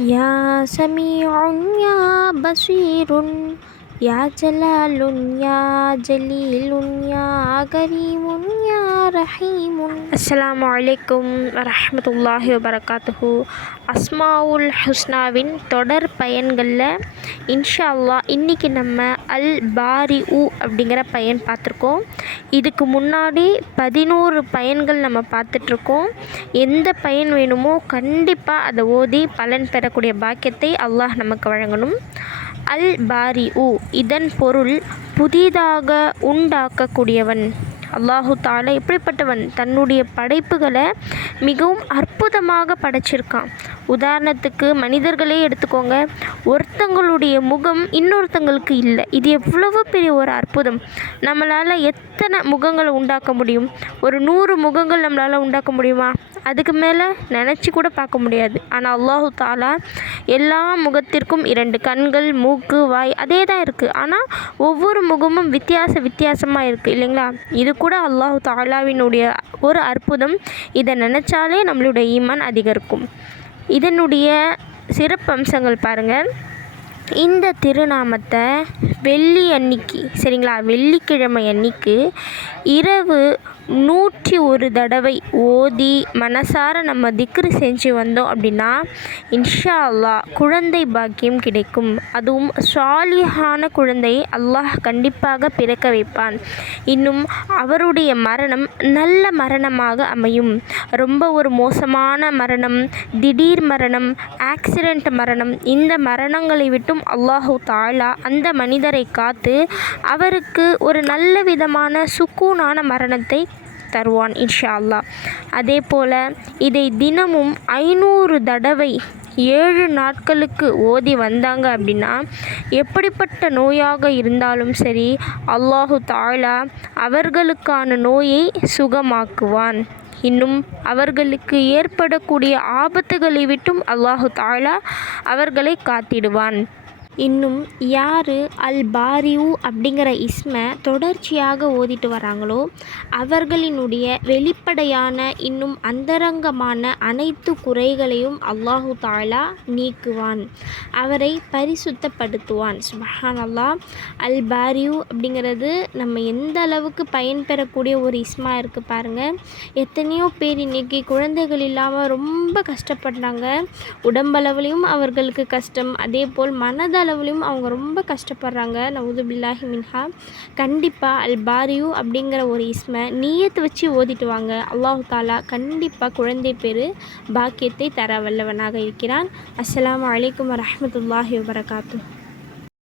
يا سميع يا بصير يا جلال يا ஜலீல் உன்யா கரீமுன் யா ரஹீமுன் அஸ்லாம் வலைக்கும் வரமத்துல்லாஹி வபரகாத்துஹு. அஸ்மாவுல் ஹுஸ்னாவின் தொடர் பயன்களில் இன்ஷா அல்லா இன்றைக்கி நம்ம அல் பாரி உ அப்படிங்கிற பயன் பார்த்துருக்கோம். இதுக்கு முன்னாடி பதினோரு பயன்கள் நம்ம பார்த்துட்ருக்கோம். எந்த பயன் வேணுமோ கண்டிப்பாக அதை ஓதி பலன் பெறக்கூடிய பாக்கியத்தை அல்லாஹ் நமக்கு வழங்கணும். அல் பாரி உ இதன் பொருள் புதிதாக உண்டாக்கக்கூடியவன். அல்லாஹு தாலா எப்படிப்பட்டவன்? தன்னுடைய படைப்புகளை மிகவும் அற்புதமாக படைச்சிருக்கான். உதாரணத்துக்கு மனிதர்களே எடுத்துக்கோங்க. ஒருத்தங்களுடைய முகம் இன்னொருத்தங்களுக்கு இல்லை. இது எவ்வளவு பெரிய ஒரு அற்புதம். நம்மளால் எத்தனை முகங்களை உண்டாக்க முடியும்? ஒரு நூறு முகங்கள் நம்மளால் உண்டாக்க முடியுமா? அதுக்கு மேலே நினச்சி கூட பார்க்க முடியாது. ஆனால் அல்லாஹு தாலா எல்லா முகத்திற்கும் இரண்டு கண்கள் மூக்கு வாய் அதே தான் இருக்குது ஆனால் ஒவ்வொரு முகமும் வித்தியாச வித்தியாசமாக இருக்குது இல்லைங்களா? இது கூட அல்லாஹு தாலாவினுடைய ஒரு அற்புதம் இதை நினச்சாலே நம்மளுடைய ஈமான் அதிகரிக்கும். இதனுடைய சிறப்பம்சங்கள் பாருங்கள். இந்த திருநாமத்தை வெள்ளி அன்னைக்கு சரிங்களா? வெள்ளிக்கிழமை அன்னைக்கு இரவு நூற்றி ஒரு தடவை ஓதி மனசார நம்ம திக்ரு செஞ்சு வந்தோம் அப்படின்னா இன்ஷா அல்லாஹ் குழந்தை பாக்கியம் கிடைக்கும். அதுவும் சாலிஹான குழந்தையை அல்லாஹ் கண்டிப்பாக பிறக்க வைப்பான். இன்னும் அவருடைய மரணம் நல்ல மரணமாக அமையும். ரொம்ப ஒரு மோசமான மரணம் திடீர் மரணம் ஆக்சிடெண்ட் மரணம் இந்த மரணங்களை விட்டும் அல்லாஹு தாலா அந்த மனிதரை காத்து அவருக்கு ஒரு நல்ல விதமான சுக்கூனான மரணத்தை தருவான் இன்ஷா அல்லாஹ் அதே போல் இதை தினமும் ஐநூறு தடவை ஏழு நாட்களுக்கு ஓதி வந்தாங்க அப்படின்னா எப்படிப்பட்ட நோயாக இருந்தாலும் சரி அல்லாஹு தாலா அவர்களுக்கான நோயை சுகமாக்குவான். இன்னும் அவர்களுக்கு ஏற்படக்கூடிய ஆபத்துகளை விட்டும் அல்லாஹு தாலா அவர்களை காத்திடுவான். இன்னும் யார் அல் பாரியூ அப்படிங்கிற இஸ்மை தொடர்ச்சியாக ஓதிட்டு வராங்களோ அவர்களினுடைய வெளிப்படையான இன்னும் அந்தரங்கமான அனைத்து குறைகளையும் அல்லாஹு தாலா நீக்குவான். அவரை பரிசுத்தப்படுத்துவான். சுபஹான் அல்லாஹ் அல் பாரியூ அப்படிங்கிறது நம்ம எந்த அளவுக்கு பயன்பெறக்கூடிய ஒரு இஸ்மா இருக்குது பாருங்கள் எத்தனையோ பேர் இன்றைக்கி குழந்தைகள் இல்லாமல் ரொம்ப கஷ்டப்படுறாங்க. உடம்பளவுலேயும் அவர்களுக்கு கஷ்டம். அதே போல் மனத அளவுலேயும் அவங்க ரொம்ப கஷ்டப்படுறாங்க. நவுதுபில்லாஹி மின்ஹா. கண்டிப்பாக அல் பாரியு அப்படிங்கிற ஒரு இஸ்மை நீயத்து வச்சு ஓதிட்டு வாங்க. அல்லாஹு தாலா கண்டிப்பாக குழந்தை பேர் பாக்கியத்தை தர வல்லவனாக இருக்கிறான். அஸ்லாம் வலைக்கம் வரமத்துல்லாஹி வபரகாத்து